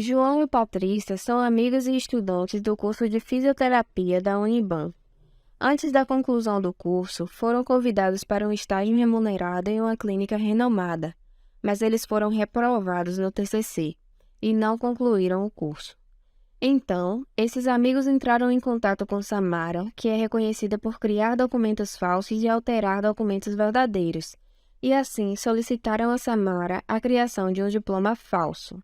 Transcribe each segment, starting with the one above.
João e Patrícia são amigos e estudantes do curso de fisioterapia da Uniban. Antes da conclusão do curso, foram convidados para um estágio remunerado em uma clínica renomada, mas eles foram reprovados no TCC e não concluíram o curso. Então, esses amigos entraram em contato com Samara, que é reconhecida por criar documentos falsos e alterar documentos verdadeiros, e assim solicitaram a Samara a criação de um diploma falso.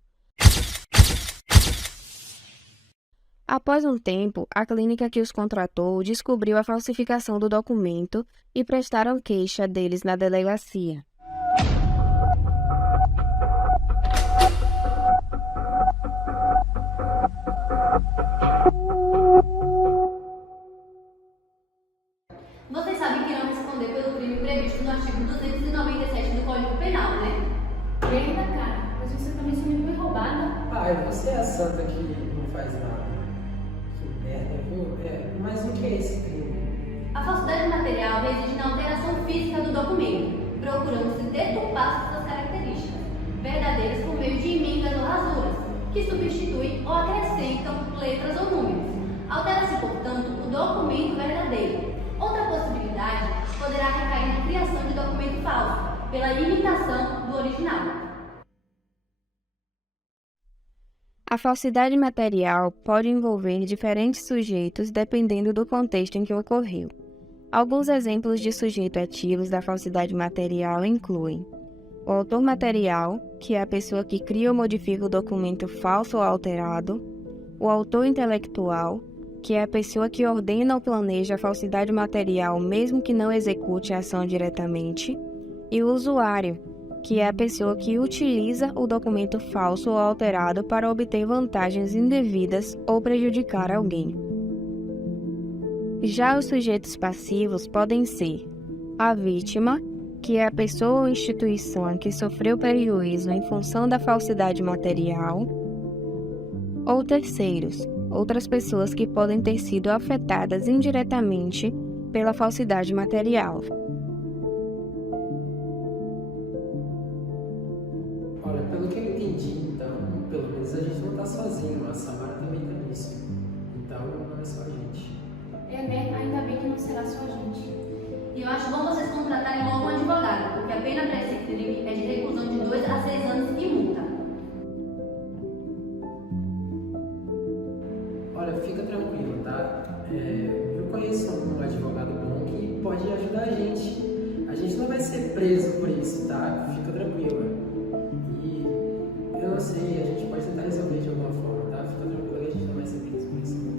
Após um tempo, a clínica que os contratou descobriu a falsificação do documento e prestaram queixa deles na delegacia. Vocês sabem que irão responder pelo crime previsto no artigo 297 do Código Penal, né? Bem na cara, mas você também sumiu foi roubada. Pai, você é a santa que não faz nada. Que merda, viu? Mas o que é esse crime? A falsidade material reside na alteração física do documento, procurando-se deturpar suas características verdadeiras por meio de emendas ou rasuras, que substituem ou acrescentam letras ou números. Altera-se, portanto, o documento verdadeiro. Outra possibilidade poderá recair na criação de documento falso, pela imitação do original. A falsidade material pode envolver diferentes sujeitos dependendo do contexto em que ocorreu. Alguns exemplos de sujeitos ativos da falsidade material incluem o autor material, que é a pessoa que cria ou modifica o documento falso ou alterado, o autor intelectual, que é a pessoa que ordena ou planeja a falsidade material mesmo que não execute a ação diretamente, e o usuário, que é a pessoa que utiliza o documento falso ou alterado para obter vantagens indevidas ou prejudicar alguém. Já os sujeitos passivos podem ser a vítima, que é a pessoa ou instituição que sofreu prejuízo em função da falsidade material, ou terceiros, outras pessoas que podem ter sido afetadas indiretamente pela falsidade material. Olha, pelo que eu entendi, então, pelo menos a gente não tá sozinho, a Samara também tá nisso. Então, não é só a gente. É, né? Ainda bem que não será só a gente. E eu acho bom vocês contratarem logo um advogado, porque a pena para esse crime é de reclusão de 2 a 6 anos e multa. Olha, fica tranquilo, tá? Eu conheço um advogado bom que pode ajudar a gente. A gente não vai ser preso por isso, tá? Fica tranquila. E eu não sei, a gente pode tentar resolver de alguma forma, tá? Fica tranquila que a gente não vai ser preso por isso.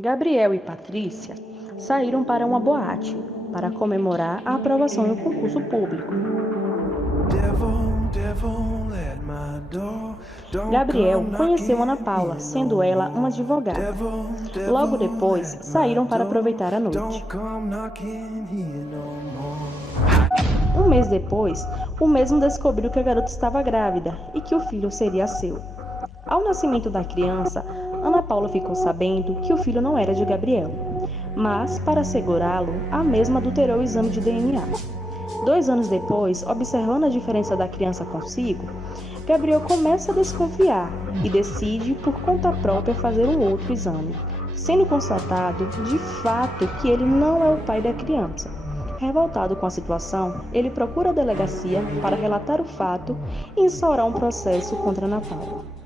Gabriel e Patrícia saíram para uma boate para comemorar a aprovação no concurso público. Gabriel conheceu Ana Paula, sendo ela uma advogada. Logo depois, saíram para aproveitar a noite. Um mês depois, o mesmo descobriu que a garota estava grávida e que o filho seria seu. Ao nascimento da criança, Ana Paula ficou sabendo que o filho não era de Gabriel, mas, para segurá-lo, a mesma adulterou o exame de DNA. 2 anos depois, observando a diferença da criança consigo, Gabriel começa a desconfiar e decide, por conta própria, fazer um outro exame, sendo constatado, de fato, que ele não é o pai da criança. Revoltado com a situação, ele procura a delegacia para relatar o fato e instaurar um processo contra Ana Paula.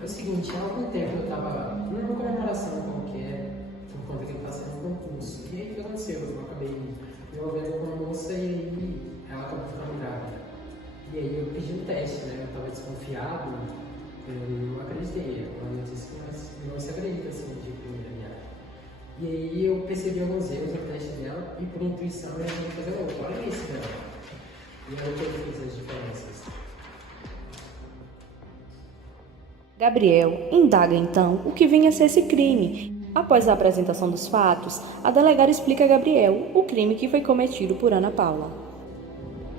É o seguinte, há algum tempo eu estava numa comemoração qualquer, por conta que ele está sendo concurso. E aí o que aconteceu? Eu acabei me envolvendo com uma moça e aí ela acabou ficando grávida. E aí eu pedi um teste, né? Eu estava desconfiado, eu não acreditei. Ela disse, mas não se acredita assim de primeira viagem. E aí eu percebi alguns erros no teste dela e por intuição eu resolvi fazer outro. Olha isso, dela. E aí eu fiz as diferenças. Gabriel indaga então o que vinha a ser esse crime Após a apresentação dos fatos, a delegada explica a Gabriel o crime que foi cometido por Ana Paula.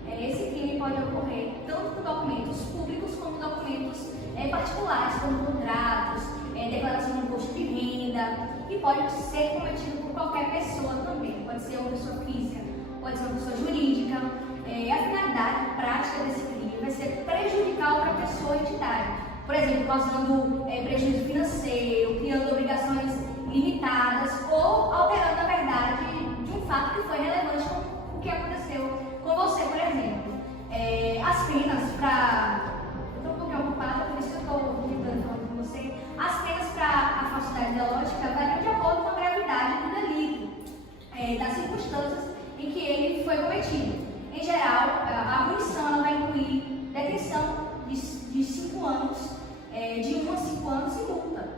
Esse crime pode ocorrer tanto com documentos públicos como documentos particulares, como contratos, declaração de imposto de renda, e pode ser cometido por qualquer pessoa também. Pode ser uma pessoa física, pode ser uma pessoa jurídica. A finalidade prática desse crime vai ser prejudicar outra pessoa ou entidade. Por exemplo, causando prejuízo financeiro, criando obrigações limitadas ou alterando a verdade de um fato que foi relevante com o que aconteceu com você, por exemplo. As penas para... Eu estou um pouquinho ocupada, por isso que eu estou tentando falar com você. As penas para a falsidade ideológica variam de acordo com a gravidade do delito, das circunstâncias em que ele foi cometido. Em geral, a punição ela vai incluir detenção de 5 anos, de 1 a 5 anos e multa.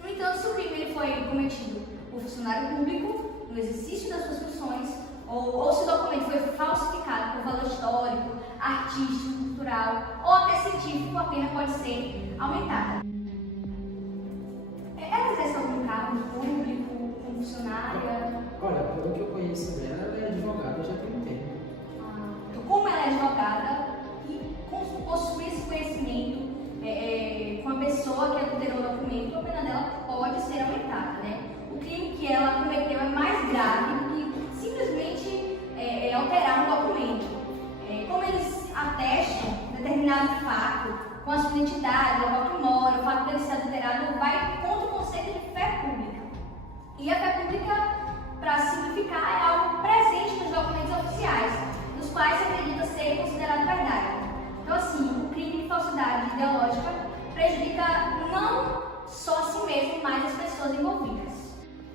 No entanto, se o crime ele foi cometido por funcionário público, no exercício das suas funções, ou se o documento foi falsificado por valor histórico, artístico, cultural ou até científico, a pena pode ser aumentada. Ela exerce algum cargo público, como funcionária? Olha, pelo que eu conheço dela, ela é advogada já tem um tempo. Como ela é advogada e possui esse conhecimento com a pessoa que adulterou o documento, a pena dela pode ser aumentada, né? O crime que ela cometeu é mais grave do que simplesmente alterar um documento. Como eles atestam determinado fato com a sua identidade, o local que mora, o fato dele ser adulterado vai contra o conceito de fé pública. E a fé pública, para simplificar, é algo presente nos documentos oficiais, dos quais se acredita ser considerado verdade. Então, assim, o crime de falsidade ideológica prejudica não só a si mesmo, mas as pessoas envolvidas.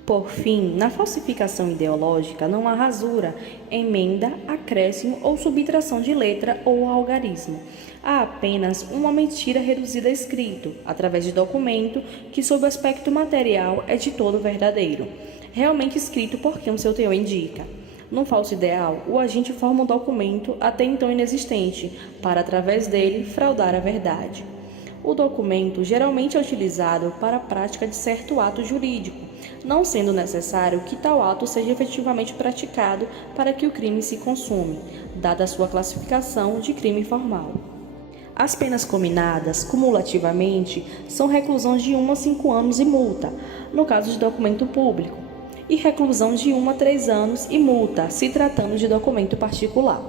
Por fim, na falsificação ideológica não há rasura, emenda, acréscimo ou subtração de letra ou algarismo. Há apenas uma mentira reduzida a escrito, através de documento que, sob o aspecto material, é de todo verdadeiro, realmente escrito por quem o seu teor indica. No falso ideal, o agente forma um documento até então inexistente, para, através dele, fraudar a verdade. O documento geralmente é utilizado para a prática de certo ato jurídico, não sendo necessário que tal ato seja efetivamente praticado para que o crime se consume, dada a sua classificação de crime formal. As penas cominadas, cumulativamente, são reclusão de 1 a 5 anos e multa, no caso de documento público, e reclusão de 1 a 3 anos e multa, se tratando de documento particular.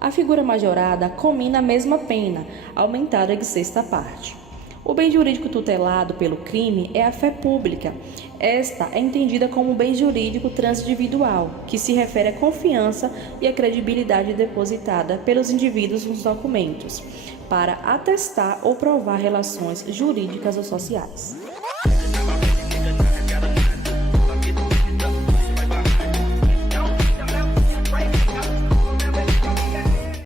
A figura majorada comina a mesma pena, aumentada de 6ª parte. O bem jurídico tutelado pelo crime é a fé pública. Esta é entendida como um bem jurídico transindividual, que se refere à confiança e à credibilidade depositada pelos indivíduos nos documentos, para atestar ou provar relações jurídicas ou sociais.